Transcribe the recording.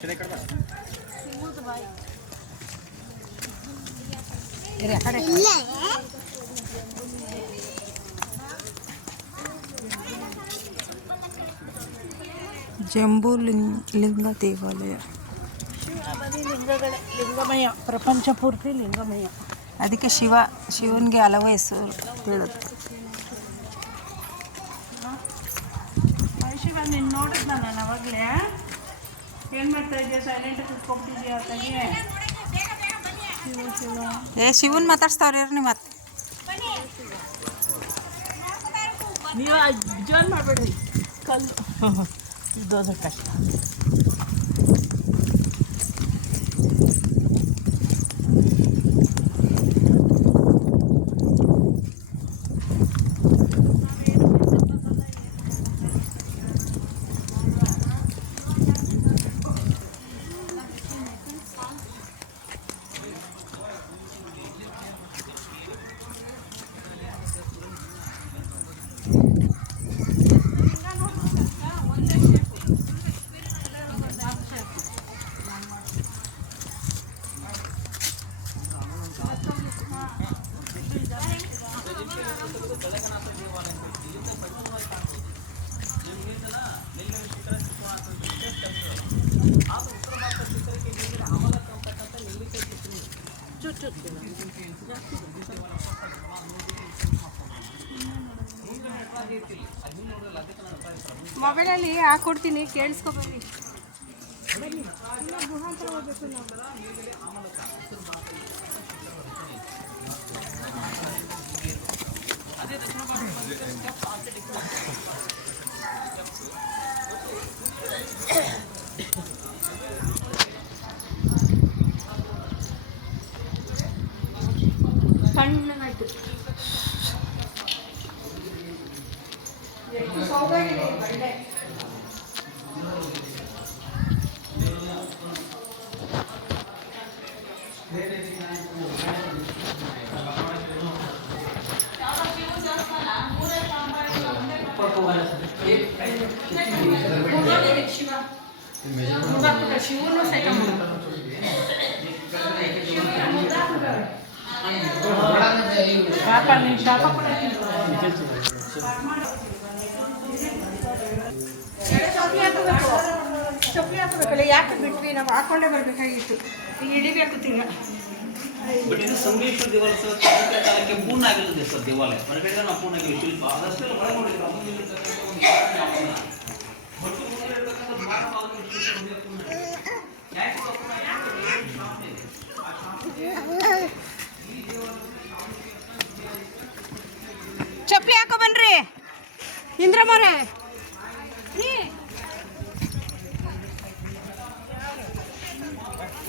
ಜಂಬೂ ಲಿಂಗ ದೇವಾಲಯ. ಲಿಂಗಮಯ, ಪ್ರಪಂಚ ಪೂರ್ತಿ ಲಿಂಗಮಯ. ಅದಕ್ಕೆ ಶಿವನಿಗೆ ಹಲವು ಹೆಸರು ಹೇಳುತ್ತೆ. ಶಿವ ನೀನು ನೋಡಿದ್ನಲ್ಲ ನಾನು ಅವಾಗಲೇ. ಏನು ಮಾಡ್ತಾ ಇದೆಯಾ? ಸೈಲೆಂಟ್ ಕುತ್ಕೊಂಡ್ಬಿಟ್ಟಿದ್ಯಾ? ತಾಗಿ ಶಿವನ್ ಮಾತಾಡ್ಸ್ತಾವ್ರಿ ನೀವು ಮತ್ತೆ. ನೀವು ಜೋನ್ ಮಾಡಬೇಡ್ರಿ, ಕಲ್ಲು ದೋಸೆ ಕಷ್ಟ. ಮೊಬೈಲಲ್ಲಿ ಹಾಕೊಡ್ತೀನಿ, ಕೇಳಿಸ್ಕೊಬನ್ನಿ. ಸಣ್ಣಗಾಯ್ತು. ಶಿವನು ಸಹಿತ ಶಾಪ, ನೀನು ಶಾಪ ಕೂಡ ಚಪ್ಪಲಿ ಹಾಕಬೇಕಲ್ಲ. ಯಾಕೆ ಬಿಟ್ವಿ? ನಾವು ಹಾಕೊಂಡೇ ಬರಬೇಕಾಗಿತ್ತು. ಈಗ ಹಿಡಿಬೇಕು ತಿರ್ಗ. ಬಟ್ ಇದು ಸಂಗಮೇಶ್ವರ ದೇವಾಲಯ ಕಾಲಕ್ಕೆ ಪೂರ್ಣ ಆಗಿಲ್ಲದೆ ಸರ್. ದೇವಾಲಯ ಹೊರಗಡೆ ನಾವು ಪೂರ್ಣ ಆಗಿಲ್ಲ. ಶಿಲ್ಪ ಅದಷ್ಟೇ ಒಳಗೊಂಡಿಲ್ಲ. ಚಪ್ಪಲಿ ಹಾಕೋ ಬನ್ರಿ ಇಂದ್ರಮ್ಮವ್ರೆ.